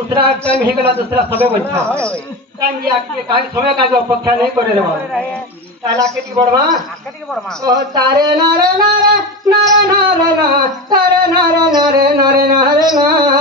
दूसरा टाइम ही गला दूसरा समय बैठा टाइम या के काहे समय का अपेक्षा नहीं करे रे ताला के दी बड़वा ओ तारे नारे नारे नारे नारे तारे नारे नारे नारे नारे नारे